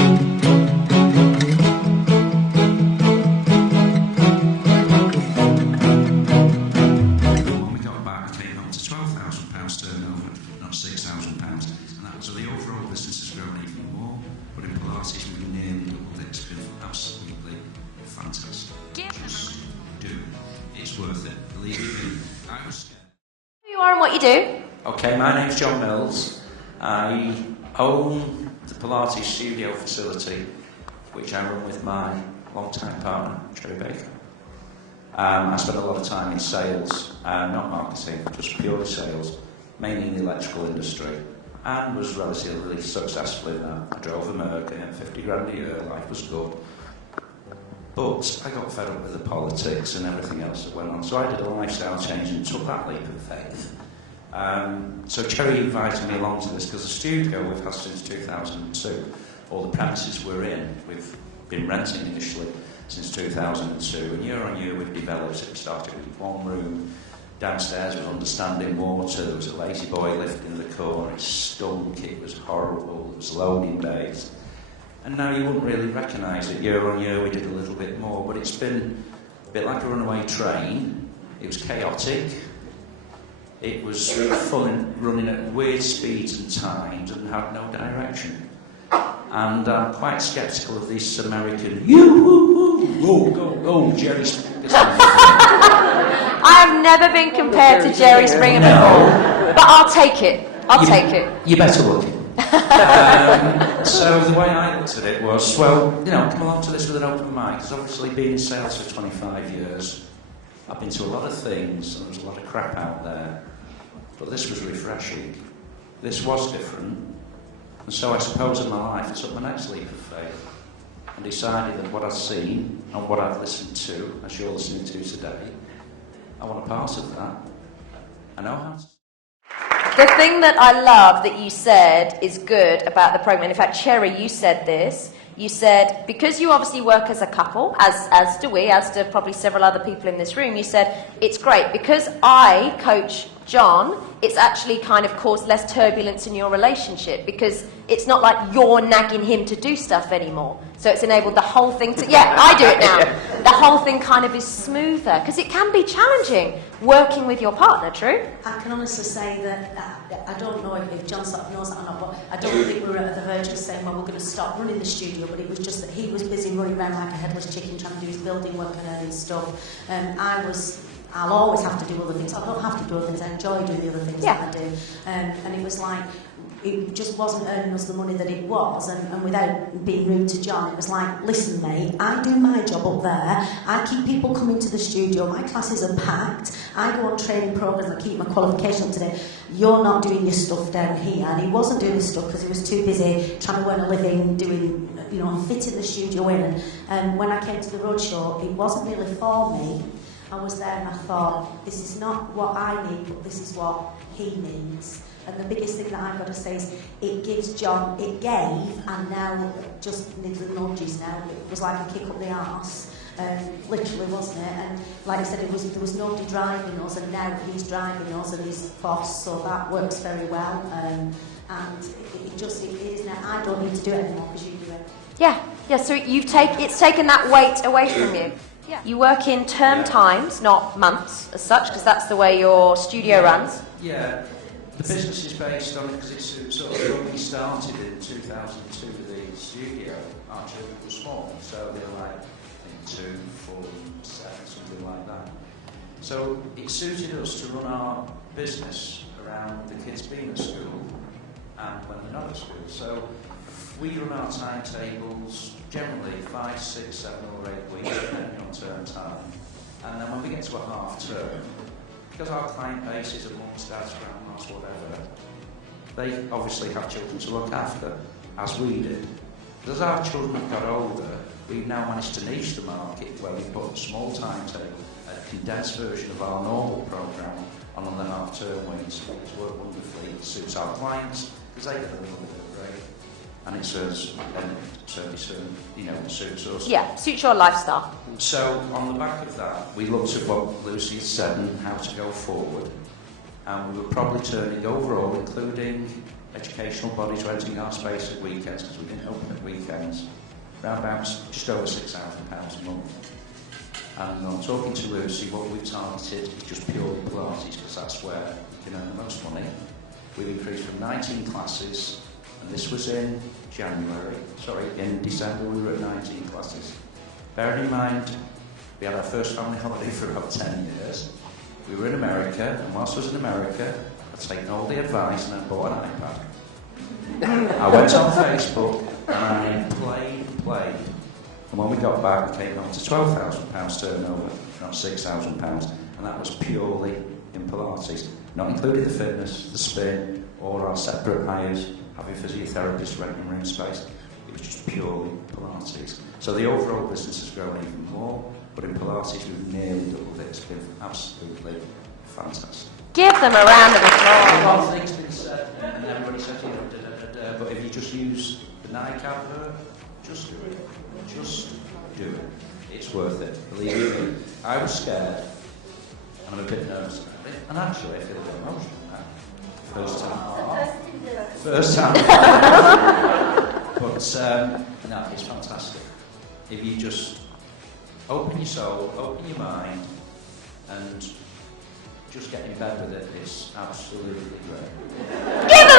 When we got back, I came home to £12,000 turnover, not £6,000. And that, so the overall business has grown even more. But in Pilates, we've nearly doubled it. It's been absolutely fantastic. Just do. It's worth it. Believe me. I was scared. Who you are and what you do? Okay, my name's John Mills. I own the Pilates studio facility, which I run with my long-time partner, Cherry Baker. I spend a lot of time in sales, not marketing, just purely sales, mainly in the electrical industry, and was relatively successful in that. I drove a Merc, earned 50 grand a year, life was good. But I got fed up with the politics and everything else that went on, so I did a lifestyle change and took that leap of faith. So Cherry invited me along to this because the studio we've had since 2002, all the premises we're in, we've been renting initially since 2002, and year on year we've developed it. We started with one room, downstairs was understanding water, there was a lazy boy lift in the corner, it stunk, it was horrible, there was loading bays. And now you wouldn't really recognise it. Year on year we did a little bit more, but it's been a bit like a runaway train. It was chaotic. It was fun, running at weird speeds and times and had no direction. And I'm quite sceptical of this American, go, Jerry Springer. I have never been compared to Jerry Springer before, but I'll take it. I'll take it. You better look it. So the way I looked at it was, well, come along to this with an open mind, because obviously being in sales for 25 years, I've been to a lot of things, and there was a lot of crap out there, but this was refreshing. This was different, and so I suppose in my life I took my next leap of faith and decided that what I'd seen and what I'd listened to, as you're listening to today, I want a part of that. I know how to. The thing that I love that you said is good about the program. In fact, Cherry, you said this. You said, because you obviously work as a couple, as do we, as do probably several other people in this room, you said, it's great. Because I coach John, it's actually kind of caused less turbulence in your relationship, because it's not like you're nagging him to do stuff anymore. So it's enabled the whole thing to, yeah, I do it now. Yeah. The whole thing kind of is smoother, because it can be challenging working with your partner, true? I can honestly say that I don't know if John sort of knows that or not, but I don't think we were at the verge of saying, well, we're going to stop running the studio, but it was just that he was busy running around like a headless chicken trying to do his building work and earning stuff. I'll always have to do other things. I don't have to do other things. I enjoy doing the other things that I do. And it was like, it just wasn't earning us the money that it was, and without being rude to John, it was like, listen mate, I do my job up there, I keep people coming to the studio, my classes are packed, I go on training programs, I keep my qualification up to date, you're not doing your stuff down here. And he wasn't doing his stuff because he was too busy trying to earn a living, doing, fitting the studio in, and when I came to the roadshow, it wasn't really for me. I was there and I thought, this is not what I need, but this is what he needs. And the biggest thing that I've got to say is it gives John, it gave, and now just needs the nudges now. It was like a kick up the arse, literally, wasn't it? And like I said, there was nobody driving us, and now he's driving us and he's boss, so that works very well. And it is now. I don't need to do it anymore because you do it. Yeah. So it's taken that weight away from you. Yeah. You work in term times, not months as such, because that's the way your studio runs. Yeah. The business is based on it because it's sort of when we started in 2002 with the studio, our children were small, so they were like, I think 2, 4, 7, something like that. So it suited us to run our business around the kids being at school and when they're not at school. So we run our timetables generally 5, 6, 7 or 8 weeks, depending on term time. And then when we get to a half term, because our client base is mums, dads, grandmas, whatever, they obviously have children to look after, as we did. But as our children have got older, we've now managed to niche the market where we put a small timetable, a condensed version of our normal programme on the half-term weeks. It's worked wonderfully. It suits our clients because they get a little bit of a break, and it serves, suits us. Yeah, suits your lifestyle. So on the back of that, we looked at what Lucy had said and how to go forward, and we were probably turning overall, including educational bodies renting our space at weekends, because we didn't open at weekends, around about just over £6,000 a month. And I'm talking to Lucy, what we've targeted is just purely Pilates, because that's where you can earn the most money. We've increased from 19 classes, and this was in in December we were at 19 classes. Bearing in mind, we had our first family holiday for about 10 years. We were in America, and whilst I was in America, I'd taken all the advice and I bought an iPad. I went on Facebook and I played. And when we got back, we came on to £12,000 turnover, not £6,000, and that was purely in Pilates, not including the fitness, the spin, or our separate hires, having physiotherapists renting room space. It was just purely Pilates. So the overall business has grown even more, but in Pilates we've nearly doubled it. It's been absolutely fantastic. Give them a round of A applause. lot of things been said, and everybody said, but if you just use the Nike advert, just do it. Just do it. It's worth it. Believe me. I was scared, and I'm a bit nervous about it, and actually I feel a bit emotional now. First time. But no, it's fantastic. If you just open your soul, open your mind, and just get in bed with it, it's absolutely great. Give